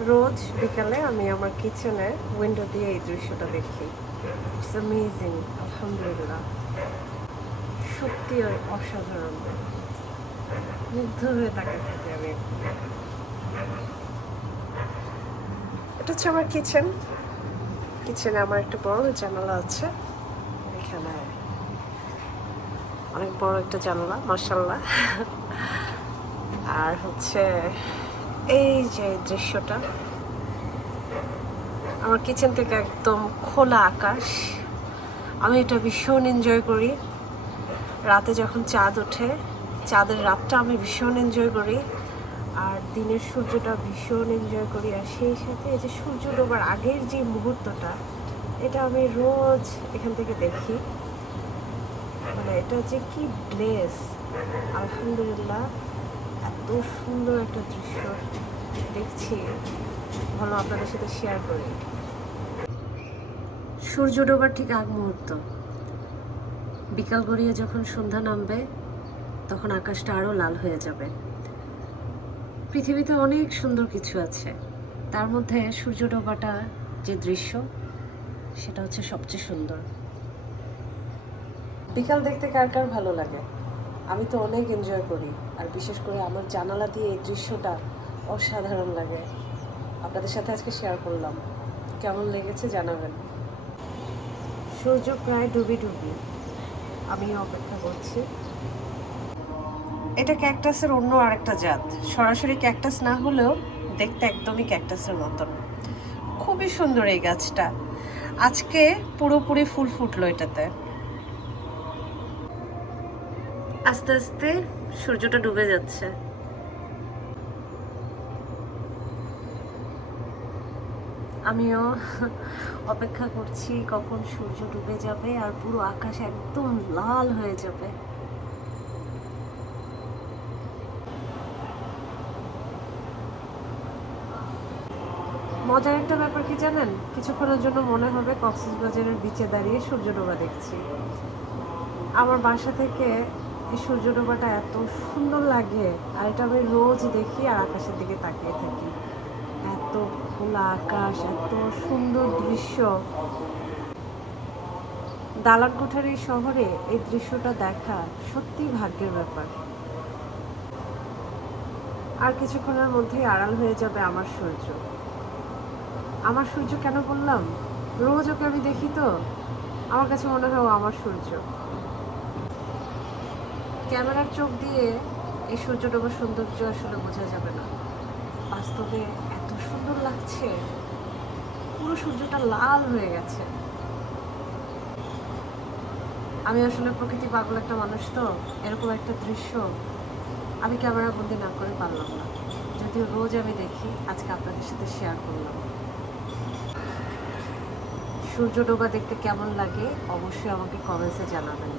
রোজ বিকালে আমি আমার কিচেনে উইন্ডো দিয়ে এই দৃশ্যটা দেখি। ইটস অ্যামেজিং, আলহামদুলিল্লাহ, সত্যি অসাধারণ। মুগ্ধ হয়ে তাকিয়ে থাকি আমি। এটা হচ্ছে আমার কিচেন। কিচেনে আমার একটা বড় জানালা আছে, এখানে অনেক বড় একটা জানালা, মাশাআল্লাহ। আর হচ্ছে এই যে দৃশ্যটা, আমার কিচেন থেকে একদম খোলা আকাশ। আমি এটা ভীষণ এনজয় করি। রাতে যখন চাঁদ ওঠে, চাঁদের রাতটা আমি ভীষণ এনজয় করি, আর দিনের সূর্যটা ভীষণ এনজয় করি। আর সেই সাথে এই যে সূর্য ডোবার আগের যে মুহূর্তটা, এটা আমি রোজ এখান থেকে দেখি। মানে এটা যে কি ব্লেস, আলহামদুলিল্লাহ, এত সুন্দর একটা দৃশ্য দেখছি, ভালো আপনাদের সাথে শেয়ার করি। সূর্য ডোবার ঠিক আগ মুহূর্ত, বিকাল গড়িয়ে যখন সন্ধ্যা নামবে তখন আকাশটা আরও লাল হয়ে যাবে। পৃথিবীতে অনেক সুন্দর কিছু আছে, তার মধ্যে সূর্য ডোবাটা যে দৃশ্য, সেটা হচ্ছে সবচেয়ে সুন্দর। বিকাল দেখতে কার কার ভালো লাগে? আমি তো অনেক এনজয় করি, আর বিশেষ করে আমার জানালা দিয়ে এই দৃশ্যটা অসাধারণ লাগে। আপনাদের সাথে আজকে শেয়ার করলাম, কেমন লেগেছে জানাবেন। সূর্য প্রায় ডুবি ডুবি, আমিও অপেক্ষা করছি। এটা ক্যাকটাসের অন্য আরেকটা জাত, সরাসরি ক্যাকটাস না হলেও দেখতে একদমই ক্যাকটাসের মতন। খুবই সুন্দর এই গাছটা, আজকে পুরোপুরি ফুল ফুটলো এটাতে। আস্তে আস্তে সূর্যটা ডুবে যাচ্ছে। আমিও অপেক্ষা করছি কখন সূর্য ডুবে যাবে আর পুরো আকাশ একদম লাল হয়ে যাবে। মজার একটা ব্যাপার কি জানেন, কিছুক্ষণের জন্য মনে হবে কক্সবাজারের বিচে দাঁড়িয়ে সূর্য ডোবা দেখছি। আমার বাসা থেকে এই সূর্য ডোবাটা এত সুন্দর লাগে, আর এটা আমি রোজ দেখি আর আকাশের দিকে তাকিয়ে থাকি। এত খোলা আকাশ, এত সুন্দর দৃশ্য। দালানকোঠার এই শহরে এই দৃশ্যটা দেখা সত্যিই ভাগ্যের ব্যাপার। আর কিছুক্ষণের মধ্যেই আড়াল হয়ে যাবে আমার সূর্য। আমার সূর্য কেন বললাম? রোজ ওকে আমি দেখি তো, আমার কাছে মনে হয় ও আমার সূর্য। ক্যামেরার চোখ দিয়ে এই সূর্য ডোবার সৌন্দর্য আসলে বোঝা যাবে না, বাস্তবে এত সুন্দর লাগছে, পুরো সূর্যটা লাল হয়ে গেছে। আমি আসলে প্রকৃতি পাগল একটা মানুষ, তো এরকম একটা দৃশ্য আমি ক্যামেরা বন্দি না করে পারলাম না, যদিও রোজ আমি দেখি, আজকে আপনাদের সাথে শেয়ার করলাম। সূর্য ডোবা দেখতে কেমন লাগে অবশ্যই আমাকে কমেন্টসে জানাবেন।